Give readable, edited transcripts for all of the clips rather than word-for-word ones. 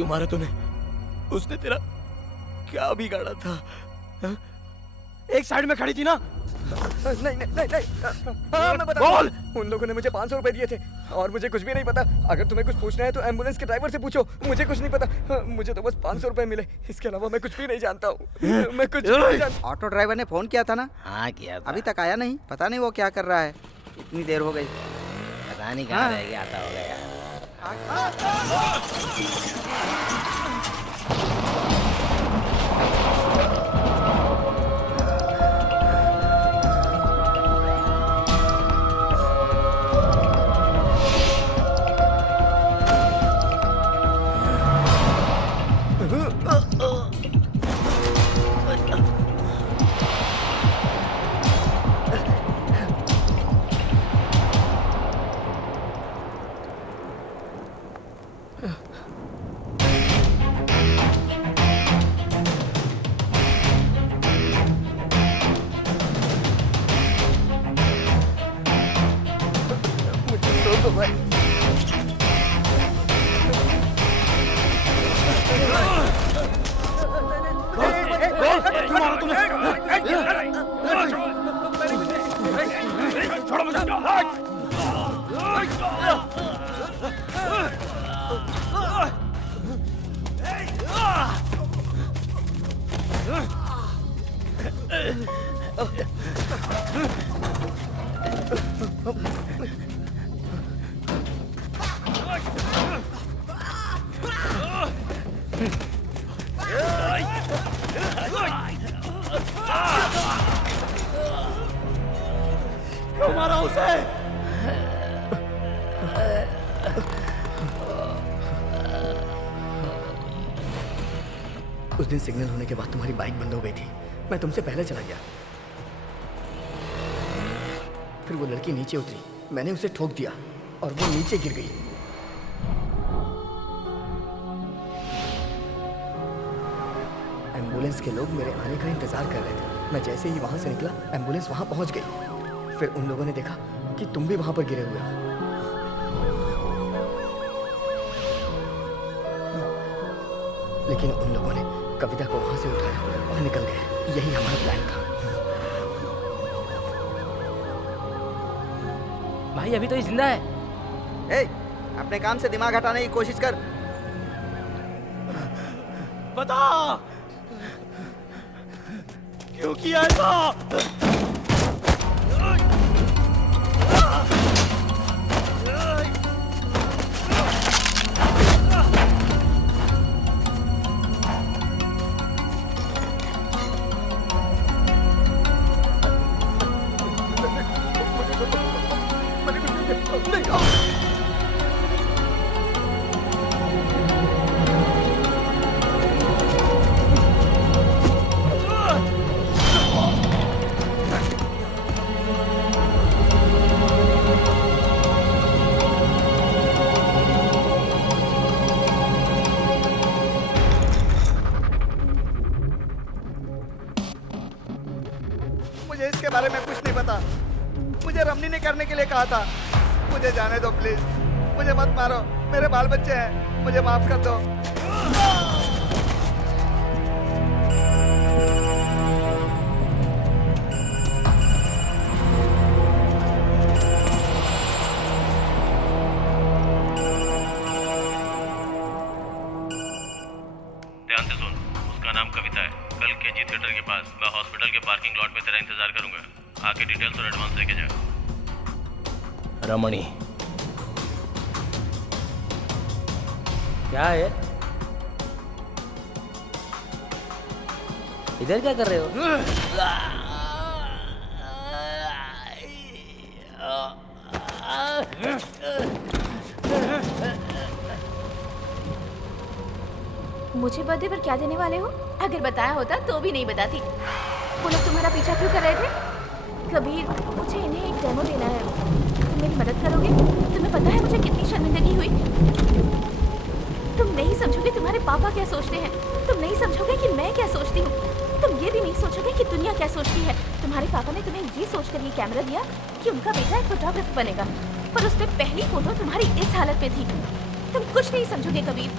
क्यों मारा तूने? उसने तेरा क्या बिगाड़ा था? हा? एक साइड में खड़ी थी ना? नहीं नहीं नहीं नहीं। हाँ मैं बता। बोल। उन लोगों ने मुझे 500 रुपए दिए थे और मुझे कुछ भी नहीं पता। अगर तुम्हें कुछ पूछना है तो एम्बुलेंस के ड्राइवर से पूछो, मुझे कुछ नहीं पता। मुझे तो बस 500 रुपए मिले, इसके अलावा मैं कुछ भी नहीं जानता हूँ। मैं कुछ नहीं जानता। ऑटो ड्राइवर ने फोन किया था ना? हाँ किया था। अभी तक आया नहीं, पता नहीं वो क्या कर रहा है, इतनी देर हो गई। पता नहीं कहाँ रह गया, आता होगा यार। क्यों मारा उसे? उस दिन सिग्नल होने के बाद तुम्हारी बाइक बंद हो गई थी, मैं तुमसे पहले चला गया। फिर वो लड़की नीचे उतरी, मैंने उसे ठोक दिया और वो नीचे गिर गई। एम्बुलेंस के लोग मेरे आने का इंतजार कर रहे थे। मैं जैसे ही वहां से निकला, एम्बुलेंस वहां पहुंच गई। फिर उन लोगों ने देखा कि तुम भी वहां पर गिरे हुए हो। लेकिन उन लोगों ने कविता को वहां से उठाया और निकल गए। यही हमारा प्लान था। भाई अभी तो ये जिंदा है। ए, अपने काम से दिमाग हटाने की कोशिश कर। बता क्यों किया ऐसा? मुझे इसके बारे में कुछ नहीं पता। मुझे रमनी ने करने के लिए कहा था। मुझे जाने दो प्लीज, मुझे मत मारो। मेरे बाल बच्चे हैं, मुझे माफ कर दो। ध्यान से सुन, उसका नाम कविता है। कल केजी थिएटर के पास मैं हॉस्पिटल के पार्किंग लॉट में तेरा इंतजार करूंगा। आके डिटेल्स और एडवांस लेके जा। रमणी क्या है? इधर क्या कर रहे हो? मुझे बर्थडे पर क्या देने वाले हो? अगर बताया होता तो भी नहीं बताती। वो लोग तुम्हारा पीछा क्यों कर रहे थे? कबीर, मुझे इन्हें एक डेमो देना है। तुम मेरी मदद करोगे? तुम्हें पता है मुझे कितनी शर्मिंदगी हुई? तुम नहीं समझोगे तुम्हारे पापा क्या सोचते हैं। तुम नहीं समझोगे कि मैं क्या सोचती हूँ। तुम ये भी नहीं सोचोगे कि दुनिया क्या सोचती है। तुम्हारे पापा ने तुम्हें ये सोचकर ये कैमरा दिया कि उनका बेटा एक फोटोग्राफर बनेगा, पर उसमें पहली फोटो तुम्हारी इस हालत में थी। तुम कुछ नहीं समझोगे कबीर।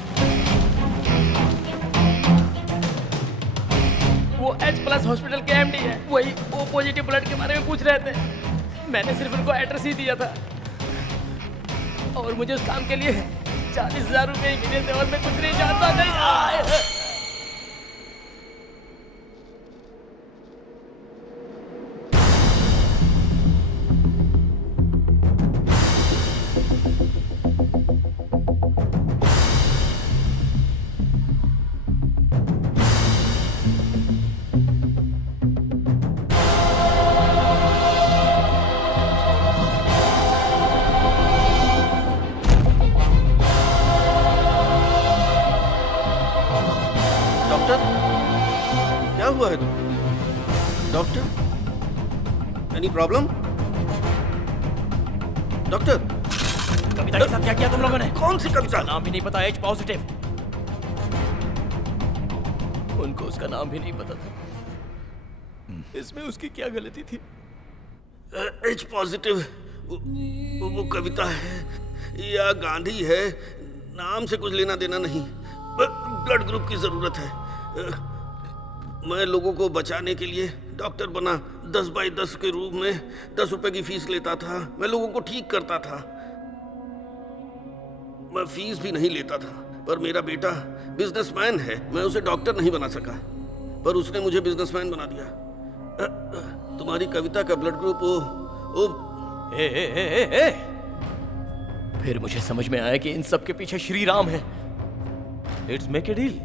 वो H+ हॉस्पिटल के MD है, वही O पॉजिटिव ब्लड के बारे में पूछ रहे थे। मैंने सिर्फ उनको एड्रेस ही दिया था और मुझे उस काम के लिए 40,000 रुपए ही मिले थे और मैं कुछ नहीं जानता नहीं। क्या हुआ है तुम्हें? Doctor, any problem? डॉक्टर, कविता के साथ क्या किया तुम लोगों ने? कौन सी कविता? नाम भी नहीं पता, H पॉजिटिव। उनको उसका नाम भी नहीं पता था। इसमें उसकी क्या गलती थी? H पॉजिटिव वो कविता है या गांधी है, नाम से कुछ लेना देना नहीं। ब्लड ग्रुप की जरूरत है। मैं लोगों को बचाने के लिए डॉक्टर बना। 10 बाई 10 के रूप में 10 रुपए की फीस लेता था। मैं लोगों को ठीक करता था। मैं फीस भी नहीं लेता था, पर मेरा बेटा बिजनेसमैन है। मैं उसे डॉक्टर नहीं बना सका, पर उसने मुझे बिजनेसमैन बना दिया। तुम्हारी कविता का ब्लड ग्रुप वो ए। फिर मुझे समझ में आया कि इन सब के पीछे श्री राम है। It's make a deal.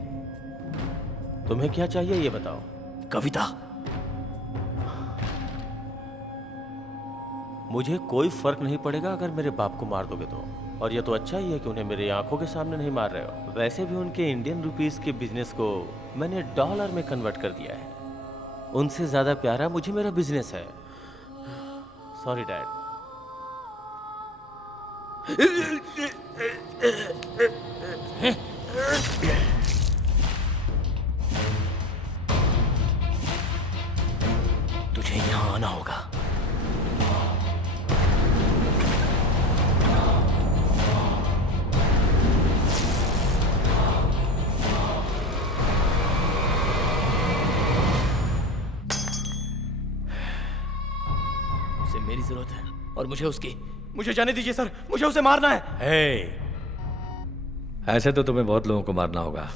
तुम्हें क्या चाहिए ये बताओ। कविता, मुझे कोई फर्क नहीं पड़ेगा अगर मेरे बाप को मार दोगे तो। और ये तो अच्छा ही है कि उन्हें मेरी आंखों के सामने नहीं मार रहे हो। वैसे भी उनके इंडियन रुपीस के बिजनेस को मैंने डॉलर में कन्वर्ट कर दिया है। उनसे ज्यादा प्यारा मुझे मेरा बिजनेस है। Sorry dad. तुझे यहाँ आना होगा। उसे मेरी जरूरत है और मुझे उसकी। मुझे जाने दीजिए सर, मुझे उसे मारना है। ऐसे तो तुम्हें बहुत लोगों को मारना होगा।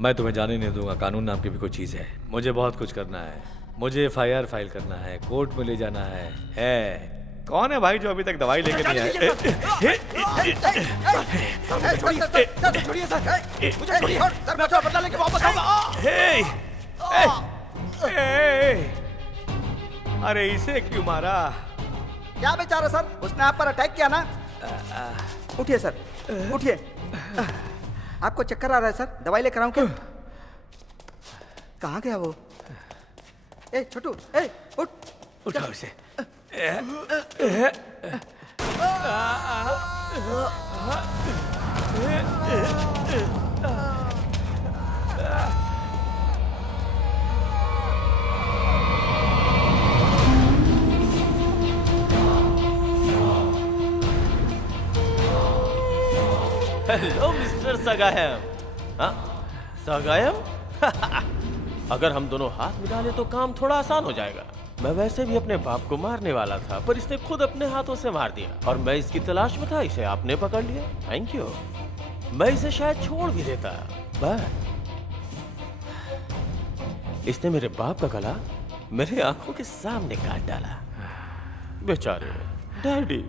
मैं तुम्हें जाने नहीं दूंगा। कानून नाम की भी कोई चीज है। मुझे बहुत कुछ करना है। मुझे FIR फाइल करना है, कोर्ट में ले जाना है। कौन है भाई जो अभी तक दवाई लेके नहीं आया? छोड़िए सर, मुझे छोड़िए। मैं अपना बदला लेके वापस आऊंगा। अरे इसे क्यों मारा? क्या बेचारा सर, उसने आप पर अटैक किया ना। उठिए सर, उठिए। आपको चक्कर आ रहा है सर, दवाई लेकर आऊं क्या? कहाँ गया वो? ए छोटू, ए उठ। उठाओ इसे। Hello mister Sagayam. हाँ सगायम? अगर हम दोनों हाथ मिला ले तो काम थोड़ा आसान हो जाएगा। मैं वैसे भी अपने बाप को मारने वाला था, पर इसने खुद अपने हाथों से मार दिया और मैं इसकी तलाश में था। इसे आपने पकड़ लिया, थैंक यू। मैं इसे शायद छोड़ भी देता, पर इसने मेरे बाप का गला मेरे आंखों के सामने काट डाला। बेचारे डैडी।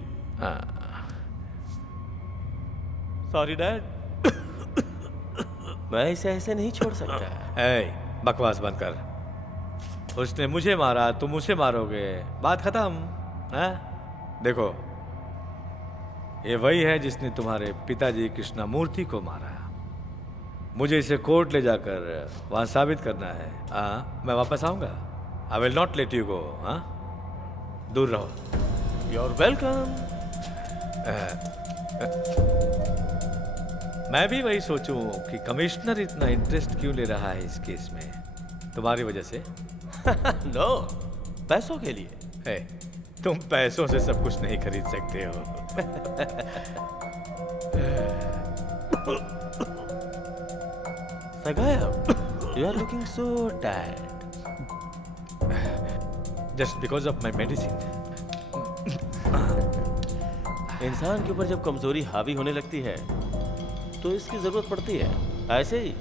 Sorry dad. मैं इसे ऐसे नहीं छोड़ सकता। बकवास बंद कर। उसने मुझे मारा, तुम उसे मारोगे, बात खत्म। देखो, ये वही है जिसने तुम्हारे पिताजी कृष्णमूर्ति को मारा। मुझे इसे कोर्ट ले जाकर वहां साबित करना है। मैं वापस आऊंगा। I will not let you go. दूर रहो। You are welcome. मैं भी वही सोचूं कि कमिश्नर इतना इंटरेस्ट क्यों ले रहा है इस केस में। तुम्हारी वजह से? नो, पैसों के लिए। तुम पैसों से सब कुछ नहीं खरीद सकते हो। सगायम, you are looking so tired. just because of my medicine. इंसान के ऊपर जब कमजोरी हावी होने लगती है तो इसकी जरूरत पड़ती है। ऐसे ही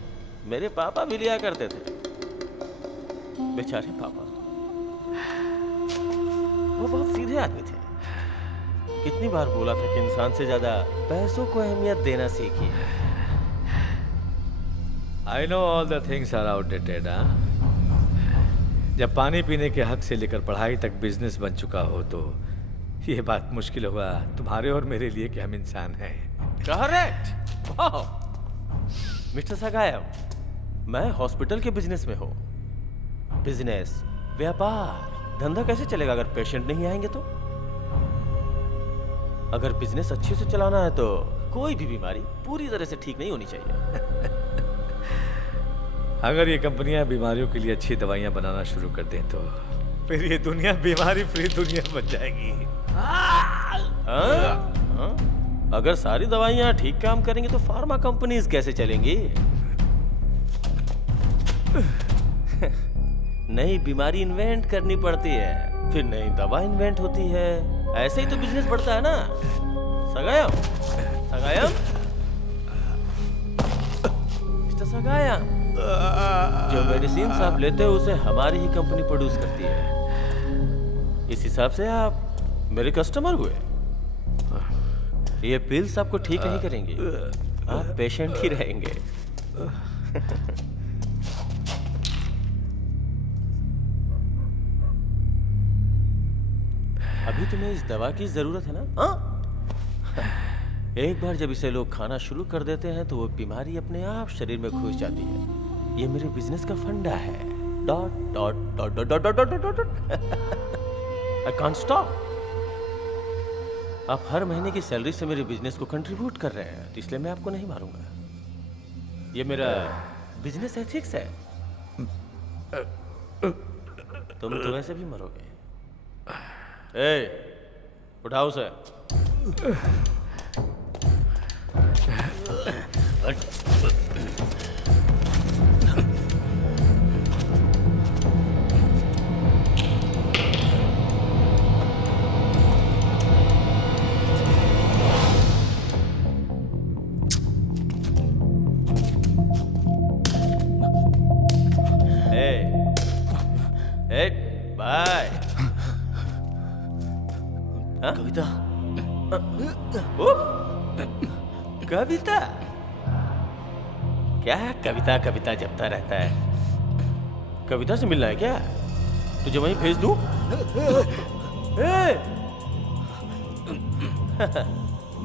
मेरे पापा भी लिया करते थे, बेचारे पापा। वो बहुत सीधे आदमी थे। कितनी बार बोला था कि इंसान से ज्यादा पैसों को अहमियत देना सीखिए। I know all the things are outdated, हाँ? जब पानी पीने के हक से लेकर पढ़ाई तक बिजनेस बन चुका हो तो ये बात मुश्किल होगा तुम्हारे और मेरे लिए कि हम इंसान हैं। करेक्ट। वाह मिस्टर सगायम, मैं हॉस्पिटल के बिजनेस में हूँ। बिजनेस, व्यापार, धंधा कैसे चलेगा अगर पेशेंट नहीं आएंगे तो? अगर बिजनेस अच्छे से चलाना है तो कोई भी बीमारी पूरी तरह से ठीक नहीं होनी चाहिए। अगर ये कंपनियां बीमारियों के लिए अच्छी दवाइयां बनाना शुरू कर दें तो फिर ये दुनिया बीमारी फ्री दुनिया बन जाएगी। अगर सारी दवाइयां ठीक काम करेंगी तो फार्मा कंपनीज कैसे चलेंगी? नई बीमारी इन्वेंट करनी पड़ती है, फिर नई दवा इन्वेंट होती है। ऐसे ही तो बिजनेस बढ़ता है ना। सगायम, सगायम, मिस्टर सगायम, जो मेडिसिन आप लेते हो उसे हमारी ही कंपनी प्रोड्यूस करती है। इस हिसाब से आप मेरे कस्टमर हुए। ये पिल्स आपको ठीक नहीं करेंगे, आप पेशेंट ही रहेंगे। अभी तुम्हें इस दवा की जरूरत है ना? हाँ? एक बार जब इसे लोग खाना शुरू कर देते हैं तो वो बीमारी अपने आप शरीर में घुस जाती है। ये मेरे बिजनेस का फंडा है। Dot dot dot dot dot dot dot dot. I can't stop. आप हर महीने की सैलरी से मेरे बिजनेस को कंट्रीब्यूट कर रहे हैं, तो इसलिए मैं आपको नहीं मारूंगा। ये मेरा बिजनेस एथिक्स है। तुम तो वैसे भी मरोगे। ए, उठाओ उसे। बाय। कविता, कविता क्या है? कविता कविता जपता रहता है। कविता से मिलना है क्या? तुझे वहीं भेज दूं?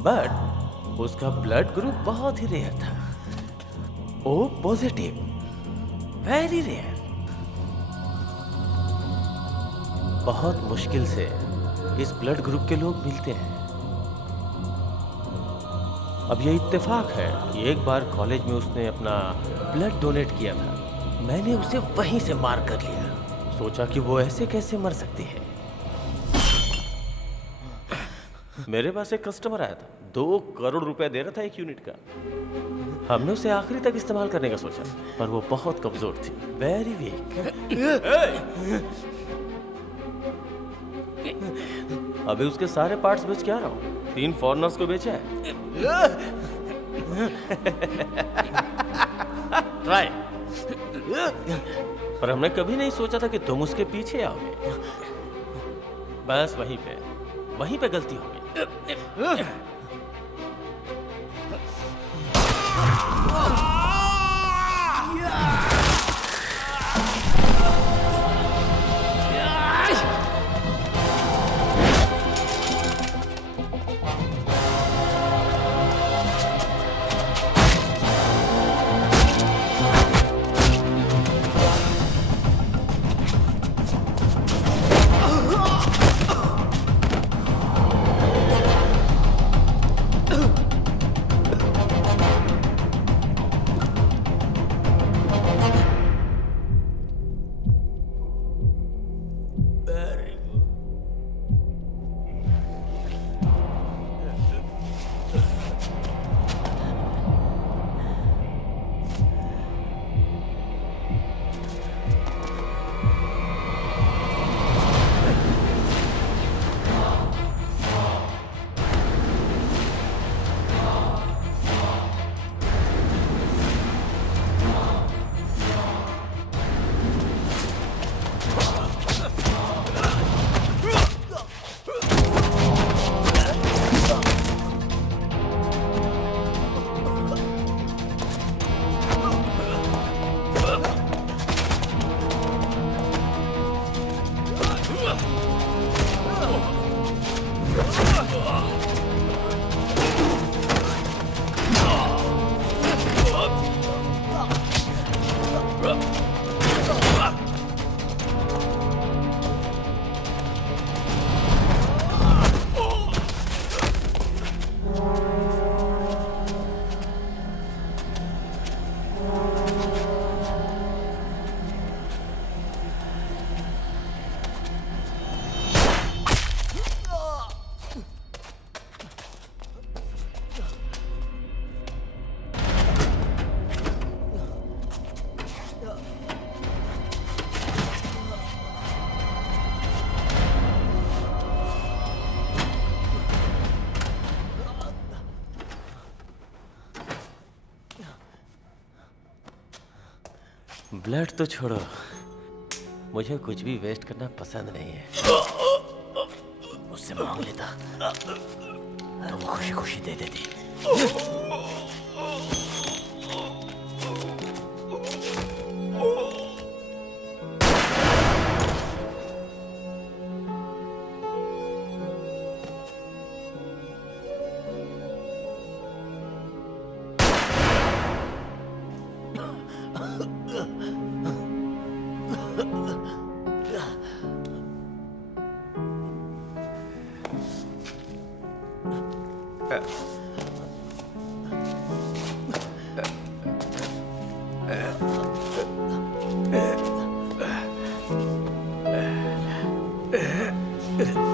बट उसका ब्लड ग्रुप बहुत ही रेयर था। O positive, very rare. बहुत मुश्किल से इस ब्लड ग्रुप के लोग मिलते हैं। अब ये इत्तेफाक है कि एक बार कॉलेज में उसने अपना ब्लड डोनेट किया था। मैंने उसे वहीं से मार कर लिया। सोचा कि वो ऐसे कैसे मर सकती है। मेरे पास एक कस्टमर आया था, 2 करोड़ रुपए दे रहा था एक यूनिट का। हमने उसे आखिरी तक इस्तेमाल करने का सोचा, पर वो बहुत कमजोर थी, वेरी वीक। अभी उसके सारे पार्ट्स बेच के आ रहा हूँ। 3 फॉरेनर्स को बेचा है। ट्राई। पर हमने कभी नहीं सोचा था कि तुम उसके पीछे आओगे। बस वहीं पे गलती हो गई। ब्लड तो छोड़ो, मुझे कुछ भी वेस्ट करना पसंद नहीं है। उससे मांग लेता तो वो खुशी खुशी दे देती। Uh